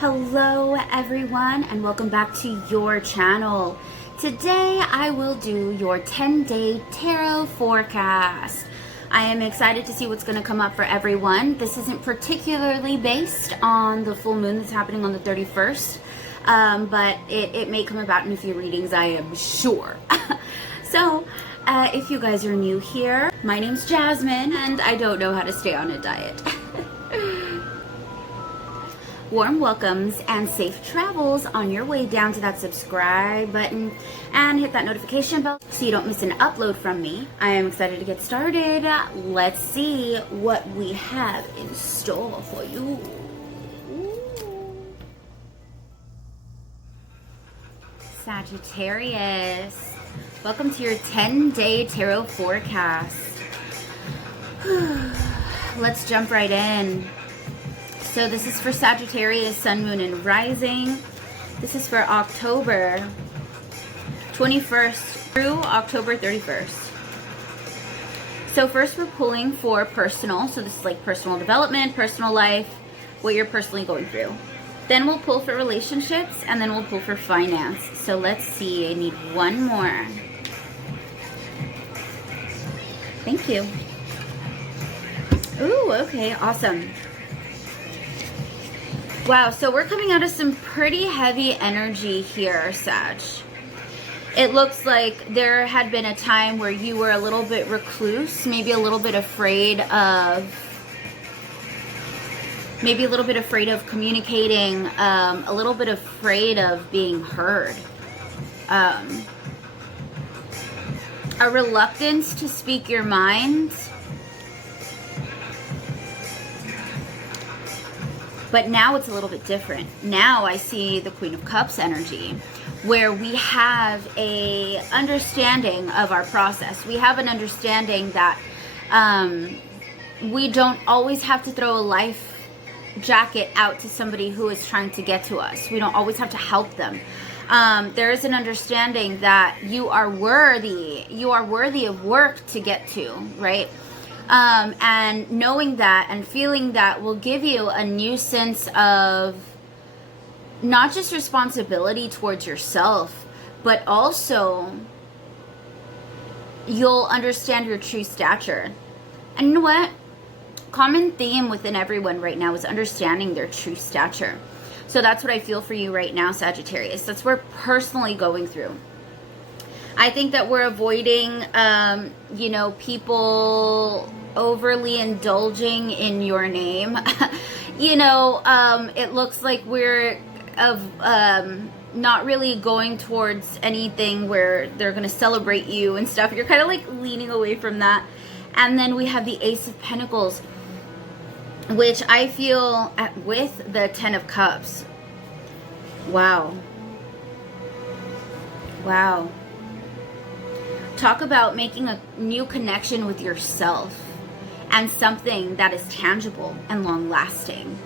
Hello everyone, and welcome back to your channel. Today I will do your 10-day tarot forecast. I am excited to see what's going to come up for everyone. This isn't particularly based on the full moon that's happening on the 31st, but it may come about in a few readings, I am sure. So if you guys are new here, my name's Jasmine and I don't know how to stay on a diet. Warm welcomes and safe travels on your way down to that subscribe button and hit that notification bell so you don't miss an upload from me. I am excited to get started. Let's see what we have in store for you. Sagittarius, welcome to your 10-day tarot forecast. Let's jump right in. So this is for Sagittarius, Sun, Moon, and Rising. This is for October 21st through October 31st. So first we're pulling for personal. So this is like personal development, personal life, what you're personally going through. Then we'll pull for relationships, and then we'll pull for finance. So let's see, I need one more. Thank you. Ooh, okay, awesome. Wow, so we're coming out of some pretty heavy energy here, Sag. It looks like there had been a time where you were a little bit recluse, maybe a little bit afraid of communicating, a little bit afraid of being heard. A reluctance to speak your mind. But now it's a little bit different. Now I see the Queen of Cups energy, where we have a understanding of our process. We have an understanding that we don't always have to throw a life jacket out to somebody who is trying to get to us. We don't always have to help them. There is an understanding that you are worthy. You are worthy of work to get to, right? And knowing that and feeling that will give you a new sense of not just responsibility towards yourself, but also you'll understand your true stature. And you know what? Common theme within everyone right now is understanding their true stature. So that's what I feel for you right now, Sagittarius. That's what we're personally going through. I think that we're avoiding, people overly indulging in your name. It looks like we're not really going towards anything where they're going to celebrate you and stuff. You're kind of like leaning away from that. And then we have the Ace of Pentacles, which I feel with the Ten of Cups. Wow. Talk about making a new connection with yourself and something that is tangible and long-lasting.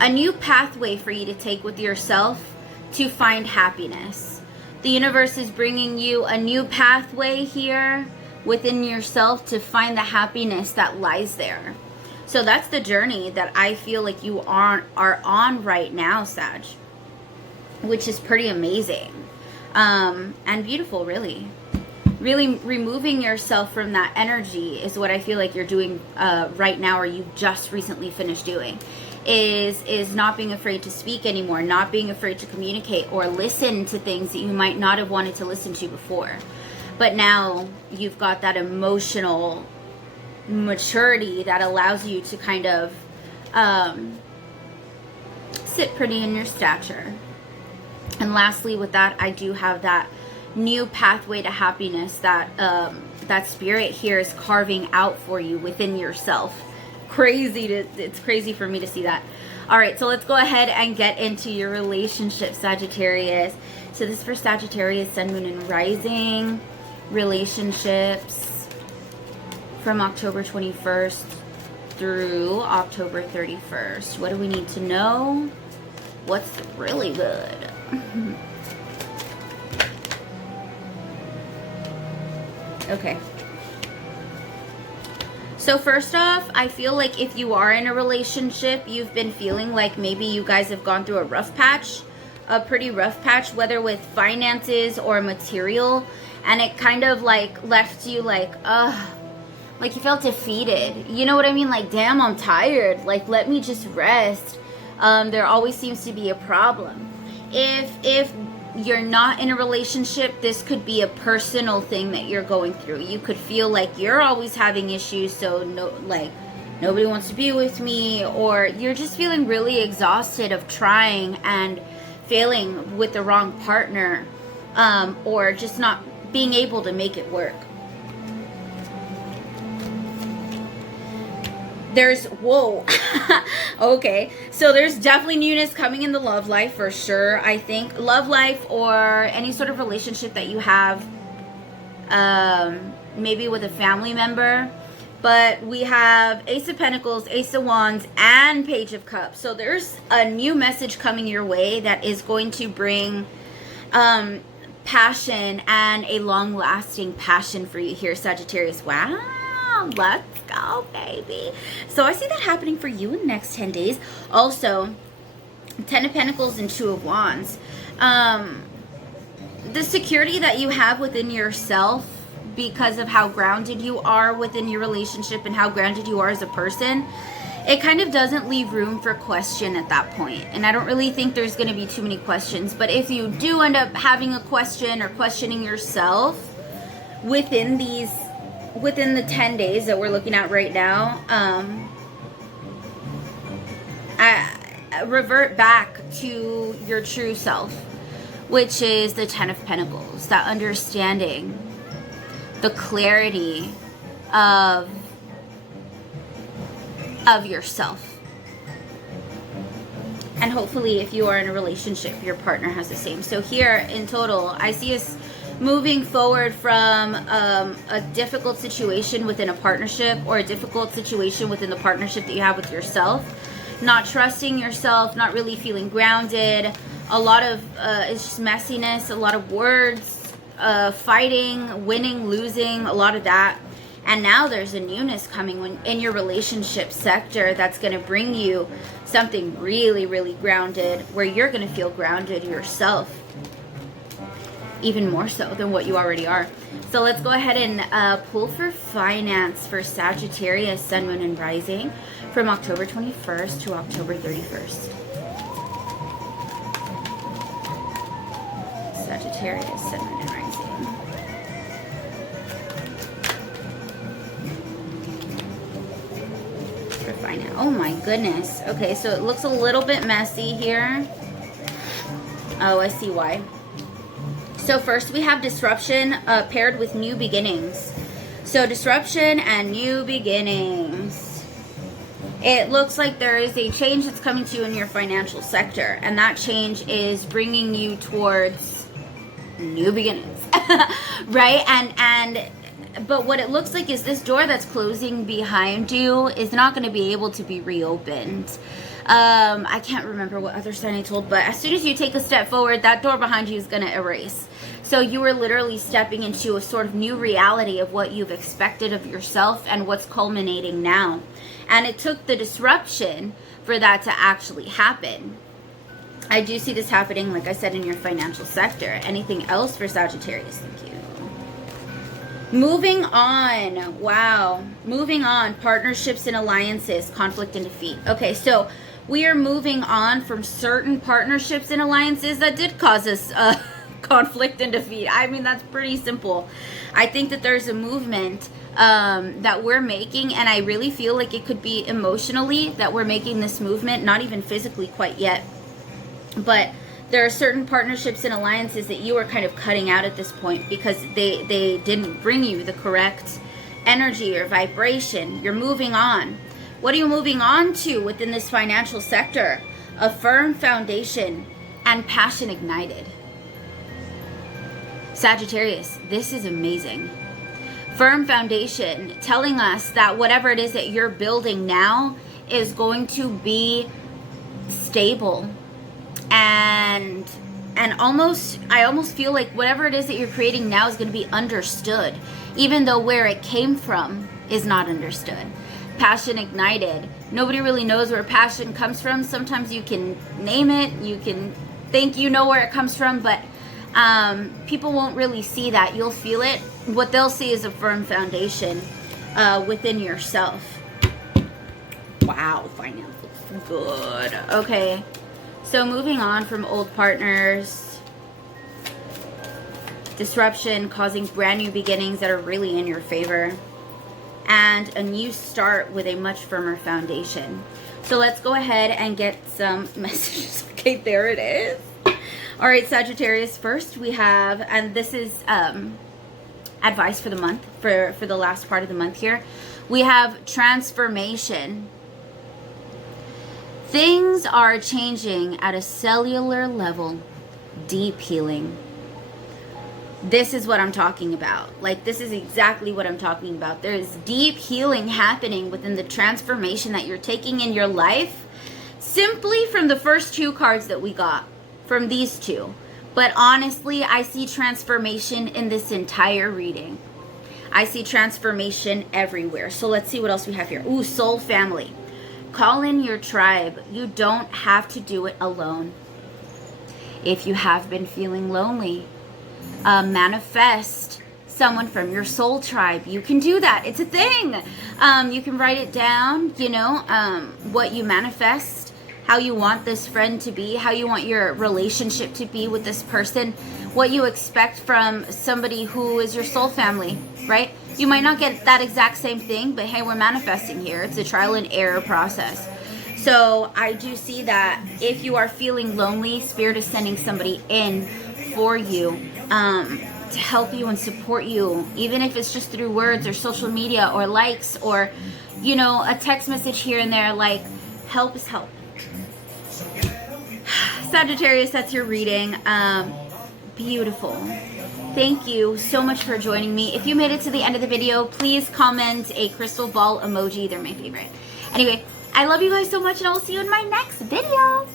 A new pathway for you to take with yourself to find happiness. The universe is bringing you a new pathway here within yourself to find the happiness that lies there. So that's the journey that I feel like you are on right now, Sag, which is pretty amazing and beautiful, really. Really removing yourself from that energy is what I feel like you're doing right now, or you just recently finished doing, is not being afraid to speak anymore, not being afraid to communicate or listen to things that you might not have wanted to listen to before. But now you've got that emotional maturity that allows you to kind of sit pretty in your stature. And lastly, with that, I do have that new pathway to happiness that that spirit here is carving out for you within yourself. It's crazy for me to see that. All right, so let's go ahead and get into your relationship, Sagittarius. So this is for Sagittarius, Sun, Moon, and Rising. Relationships from October 21st through October 31st. What do we need to know? What's really good? Okay. So first off, I feel like if you are in a relationship, you've been feeling like maybe you guys have gone through a rough patch, a pretty rough patch, whether with finances or material, and it kind of like left you like you felt defeated. You know what I mean? Like, damn, I'm tired. Like, let me just rest. There always seems to be a problem. If you're not in a relationship, this could be a personal thing that you're going through. You could feel like you're always having issues, so nobody wants to be with me, or you're just feeling really exhausted of trying and failing with the wrong partner, or just not being able to make it work. Whoa. Okay, so there's definitely newness coming in the love life for sure. I think love life or any sort of relationship that you have, maybe with a family member. But we have Ace of Pentacles, Ace of Wands, and Page of Cups. So there's a new message coming your way that is going to bring passion, and a long-lasting passion for you here, Sagittarius. Wow. Let's go, baby. So I see that happening for you in the next 10 days. Also, 10 of Pentacles and 2 of Wands. The security that you have within yourself because of how grounded you are within your relationship and how grounded you are as a person, it kind of doesn't leave room for question at that point. And I don't really think there's going to be too many questions. But if you do end up having a question or questioning yourself within the 10 days that we're looking at right now, revert back to your true self, which is the 10 of Pentacles, that understanding, the clarity of yourself. And hopefully if you are in a relationship, your partner has the same. So here in total, I see us moving forward from a difficult situation within a partnership, or a difficult situation within the partnership that you have with yourself. Not trusting yourself, not really feeling grounded. A lot of it's just messiness, a lot of words, fighting, winning, losing, a lot of that. And now there's a newness coming in your relationship sector that's going to bring you something really, really grounded, where you're going to feel grounded yourself, even more so than what you already are. So let's go ahead and pull for finance for Sagittarius, Sun, Moon, and Rising from October 21st to October 31st. Sagittarius, Sun, Moon, and Rising. For finance. Oh my goodness. Okay, so it looks a little bit messy here. Oh, I see why. So first we have disruption paired with new beginnings. So disruption and new beginnings. It looks like there is a change that's coming to you in your financial sector. And that change is bringing you towards new beginnings. Right? But what it looks like is this door that's closing behind you is not going to be able to be reopened. I can't remember what other sign I told, but as soon as you take a step forward, that door behind you is going to erase. So you are literally stepping into a sort of new reality of what you've expected of yourself and what's culminating now. And it took the disruption for that to actually happen. I do see this happening, like I said, in your financial sector. Anything else for Sagittarius? Thank you. Moving on. Wow. Moving on. Partnerships and alliances, conflict and defeat. Okay, so we are moving on from certain partnerships and alliances that did cause us conflict and defeat. I mean, that's pretty simple. I think that there's a movement that we're making, and I really feel like it could be emotionally that we're making this movement, not even physically quite yet. But There are certain partnerships and alliances that you are kind of cutting out at this point because they didn't bring you the correct energy or vibration. You're moving on. What are you moving on to within this financial sector? A firm foundation and passion ignited. Sagittarius, this is amazing. Firm foundation, telling us that whatever it is that you're building now is going to be stable. And I almost feel like whatever it is that you're creating now is going to be understood, even though where it came from is not understood. Passion ignited. Nobody really knows where passion comes from. Sometimes you can name it, you can think you know where it comes from, but people won't really see that. You'll feel it. What they'll see is a firm foundation within yourself. Wow, finance looks good. Okay. So moving on from old partners, disruption causing brand new beginnings that are really in your favor, and a new start with a much firmer foundation. So let's go ahead and get some messages. Okay, there it is. All right, Sagittarius, first we have, and this is advice for the month, for the last part of the month here. We have transformation. Things are changing at a cellular level. Deep healing. This is what I'm talking about. Like, this is exactly what I'm talking about. There is deep healing happening within the transformation that you're taking in your life, simply from the first two cards that we got, from these two. But honestly, I see transformation in this entire reading. I see transformation everywhere. So let's see what else we have here. Ooh, soul family. Call in your tribe. You don't have to do it alone. If you have been feeling lonely, manifest someone from your soul tribe. You can do that. It's a thing. You can write it down, you know, what you manifest, how you want this friend to be, how you want your relationship to be with this person, what you expect from somebody who is your soul family, right? You might not get that exact same thing, but hey, we're manifesting here. It's a trial and error process. So I do see that if you are feeling lonely, Spirit is sending somebody in for you to help you and support you, even if it's just through words or social media or likes or, you know, a text message here and there. Like, help is help. Sagittarius, that's your reading. Beautiful. Thank you so much for joining me. If you made it to the end of the video, please comment a crystal ball emoji. They're my favorite. Anyway, I love you guys so much, and I will see you in my next video.